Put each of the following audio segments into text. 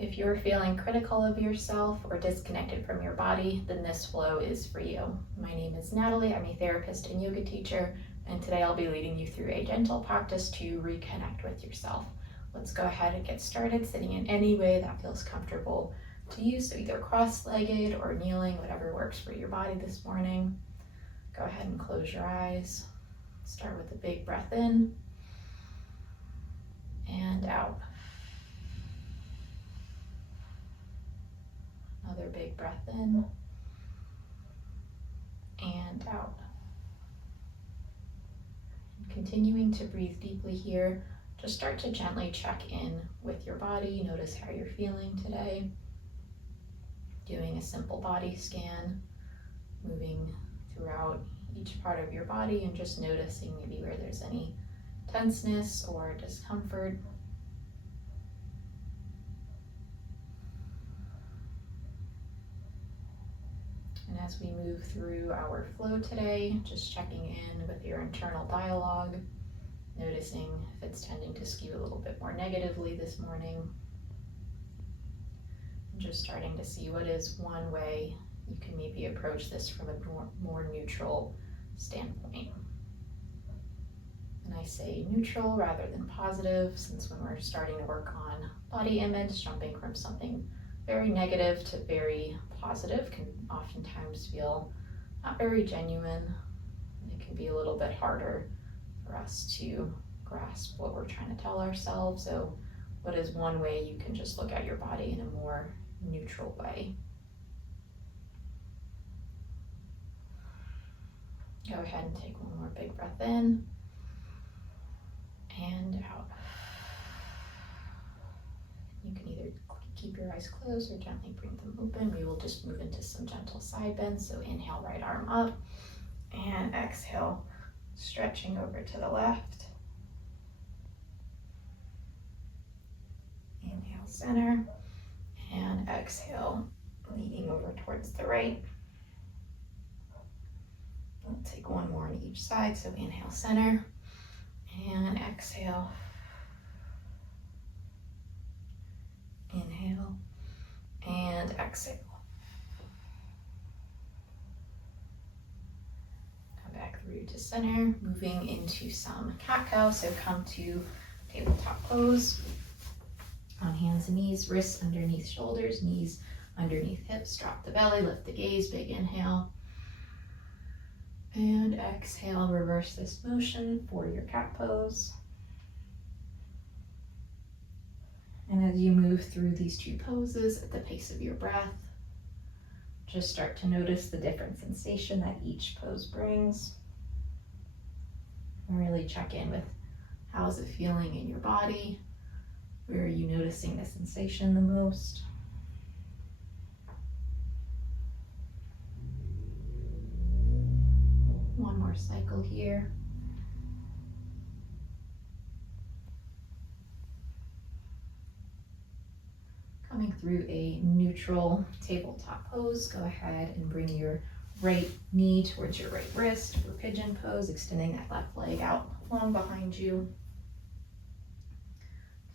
If you're feeling critical of yourself or disconnected from your body, then this flow is for you. My name is Natalie. I'm a therapist and yoga teacher, and today I'll be leading you through a gentle practice to reconnect with yourself. Let's go ahead and get started, sitting in any way that feels comfortable to you, so either cross-legged or kneeling, whatever works for your body this morning. Go ahead and close your eyes. Start with a big breath in and out. Another big breath in and out. And continuing to breathe deeply here, just start to gently check in with your body. Notice how you're feeling today. Doing a simple body scan, moving throughout each part of your body and just noticing maybe where there's any tenseness or discomfort. And as we move through our flow today, just checking in with your internal dialogue, noticing if it's tending to skew a little bit more negatively this morning. And just starting to see what is one way you can maybe approach this from a more neutral standpoint. And I say neutral rather than positive, since when we're starting to work on body image, jumping from something very negative to very positive can oftentimes feel not very genuine. It can be a little bit harder for us to grasp what we're trying to tell ourselves. So what is one way you can just look at your body in a more neutral way? Go ahead and take one more big breath in and out. You can either keep your eyes closed or gently bring them open. We will just move into some gentle side bends. So inhale, right arm up, and exhale, stretching over to the left. Inhale, center, and exhale, leaning over towards the right. We'll take one more on each side. So inhale, center, and exhale. Inhale and exhale. Come back through to center, moving into some cat-cow. So come to tabletop pose on hands and knees, wrists underneath shoulders, knees underneath hips. Drop the belly, lift the gaze, big inhale. And exhale, reverse this motion for your cat pose. And as you move through these two poses at the pace of your breath, just start to notice the different sensation that each pose brings. And really check in with how is it feeling in your body? Where are you noticing the sensation the most? One more cycle here. Coming through a neutral tabletop pose, go ahead and bring your right knee towards your right wrist for pigeon pose, extending that left leg out long behind you.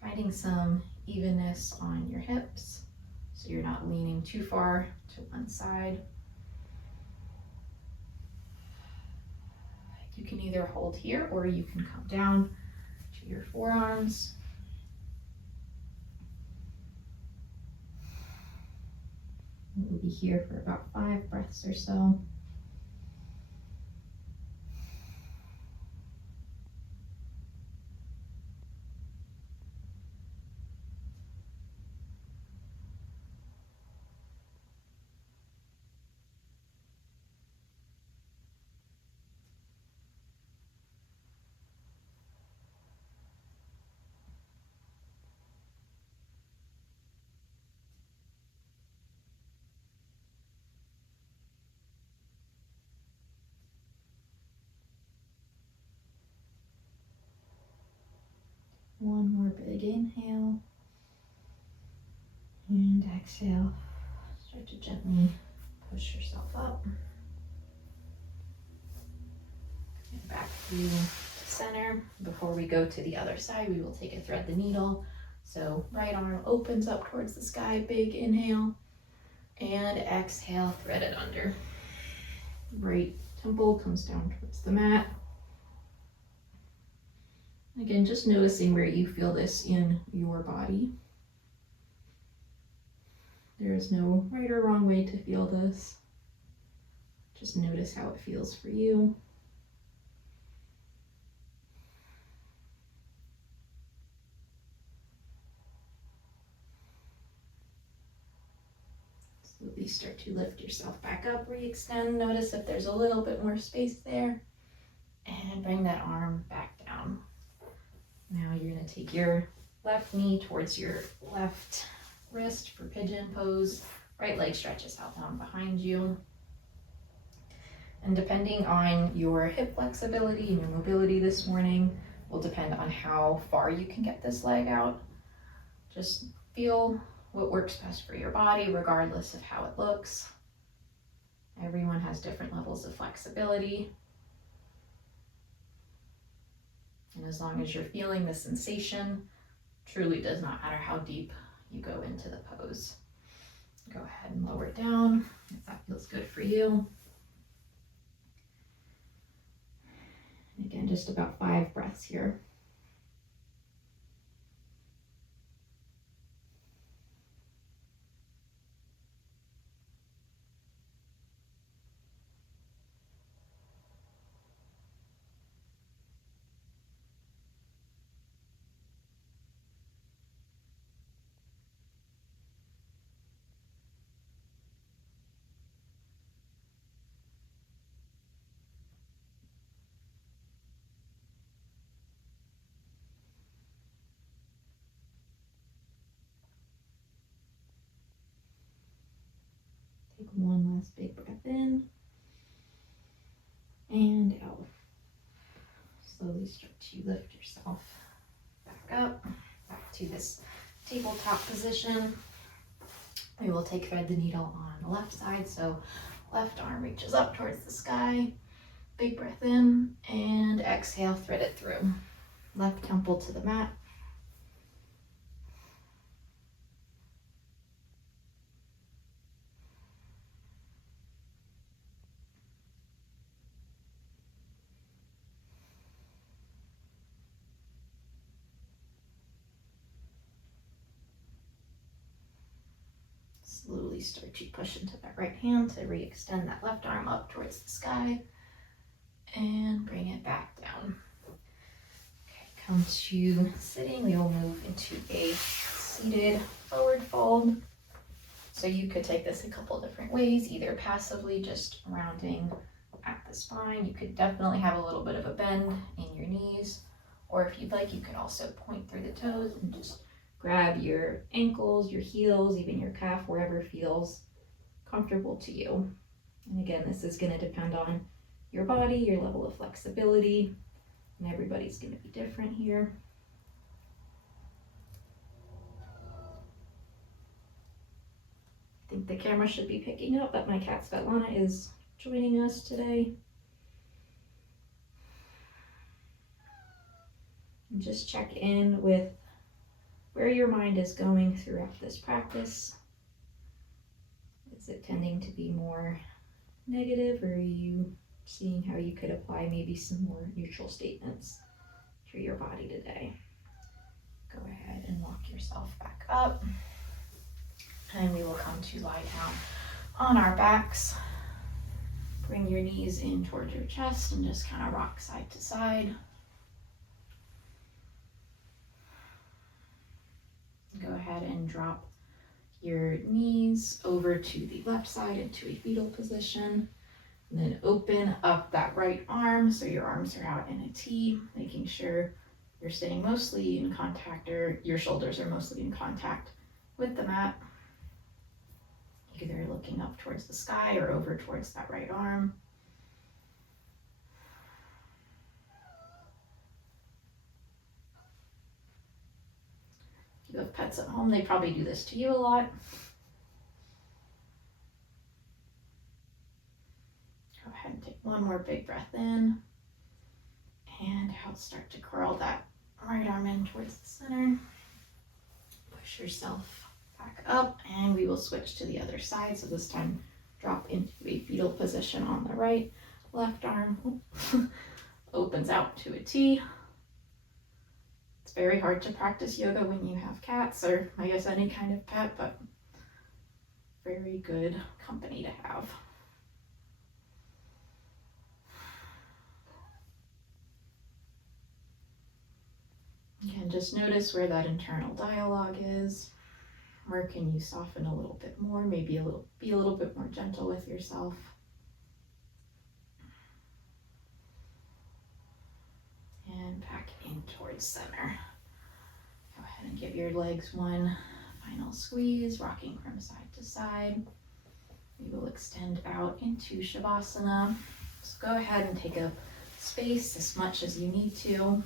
Finding some evenness on your hips, so you're not leaning too far to one side. You can either hold here or you can come down to your forearms. We'll be here for about 5 breaths or so. One more big inhale and exhale. Start to gently push yourself up. And back through the center. Before we go to the other side, we will take a thread the needle So right arm opens up towards the sky, big inhale, and exhale, thread it under. Right temple comes down towards the mat. Again, just noticing where you feel this in your body. There is no right or wrong way to feel this. Just notice how it feels for you. Slowly start to lift yourself back up, re-extend. Notice if there's a little bit more space there. And bring that arm back down. Now you're going to take your left knee towards your left wrist for pigeon pose. Right leg stretches out down behind you. And depending on your hip flexibility and your mobility this morning will depend on how far you can get this leg out. Just feel what works best for your body, regardless of how it looks. Everyone has different levels of flexibility. And as long as you're feeling the sensation, truly does not matter how deep you go into the pose. Go ahead and lower it down if that feels good for you. And again, just about 5 breaths here. Take one last big breath in and out. Slowly start to lift yourself back up, back to this tabletop position. We will take thread the needle on the left side, so left arm reaches up towards the sky. Big breath in and exhale, thread it through. Left temple to the mat. Slowly start to push into that right hand to re-extend that left arm up towards the sky and bring it back down. Okay, come to sitting. We will move into a seated forward fold. So you could take this a couple different ways, either passively just rounding at the spine. You could definitely have a little bit of a bend in your knees, or if you'd like, you could also point through the toes and just grab your ankles, your heels, even your calf, wherever feels comfortable to you. And again, this is going to depend on your body, your level of flexibility, and everybody's going to be different here. I think the camera should be picking up that my cat Svetlana is joining us today. And just check in with where your mind is going throughout this practice. Is it tending to be more negative, or are you seeing how you could apply maybe some more neutral statements to your body today? Go ahead and walk yourself back up. And we will come to lie down on our backs. Bring your knees in towards your chest and just kind of rock side to side. Go ahead and drop your knees over to the left side into a fetal position. And then open up that right arm so your arms are out in a T, making sure you're staying mostly in contact, or your shoulders are mostly in contact with the mat. Either looking up towards the sky or over towards that right arm. If you have pets at home, they probably do this to you a lot. Go ahead and take one more big breath in and out. Start to curl that right arm in towards the center. Push yourself back up, and we will switch to the other side. So this time, drop into a fetal position on the right. Left arm opens out to a T. It's very hard to practice yoga when you have cats, or I guess any kind of pet, but very good company to have. Again, just notice where that internal dialogue is. Where can you soften a little bit more? Maybe be a little bit more gentle with yourself. And back in towards center. Go ahead and give your legs one final squeeze, rocking from side to side. We will extend out into Shavasana. So go ahead and take up space as much as you need to.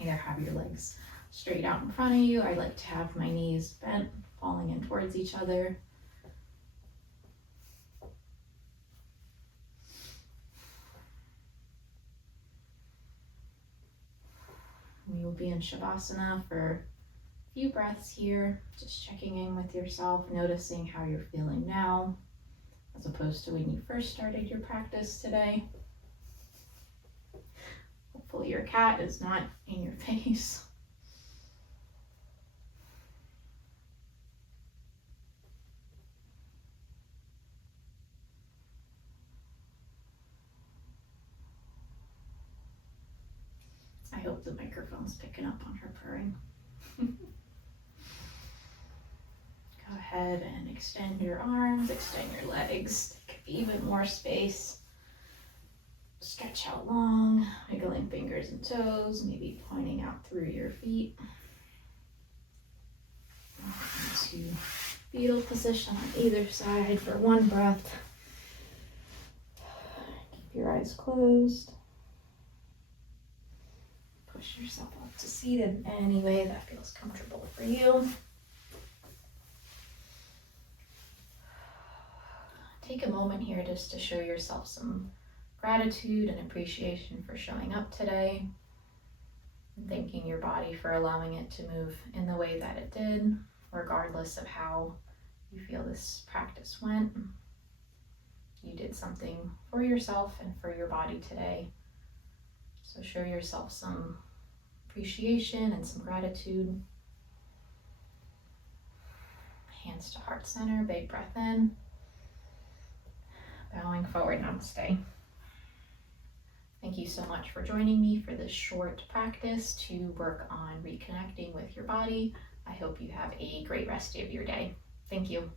Either have your legs straight out in front of you. I like to have my knees bent, falling in towards each other. We will be in Shavasana for a few breaths here, just checking in with yourself, noticing how you're feeling now, as opposed to when you first started your practice today. Hopefully your cat is not in your face. I hope the microphone's picking up on her purring. Go ahead and extend your arms, extend your legs, take even more space. Stretch out long, wiggling fingers and toes, maybe pointing out through your feet. Into fetal position on either side for one breath. Keep your eyes closed. Push yourself up to seat in any way that feels comfortable for you. Take a moment here just to show yourself some gratitude and appreciation for showing up today, and thanking your body for allowing it to move in the way that it did, regardless of how you feel this practice went. You did something for yourself and for your body today. So show yourself some appreciation and some gratitude. Hands to heart center, big breath in. Bowing forward, namaste. Thank you so much for joining me for this short practice to work on reconnecting with your body. I hope you have a great rest of your day. Thank you.